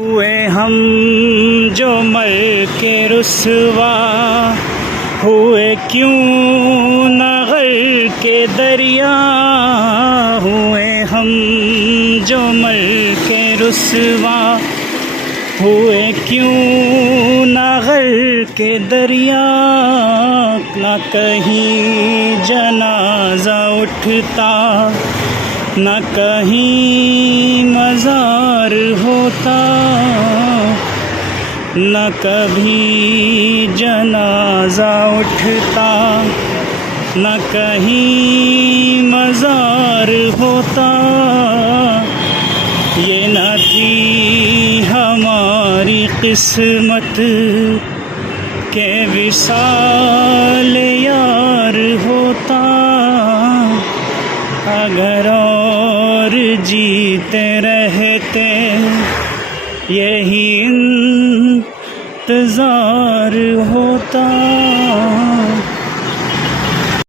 हुए हम जो मर के रुसवा हुए, क्यों न ग़र्क़ के दरिया हुए हम जो मर के रुसवा हुए, क्यों न ग़र्क़ के दरिया। न कहीं जनाजा उठता, न कहीं मज़ार होता, न कभी जनाजा उठता, न कहीं मज़ार होता। ये न थी हमारी किस्मत के विसाल यार होता। अगर और जीते रहते यही इंतज़ार होता।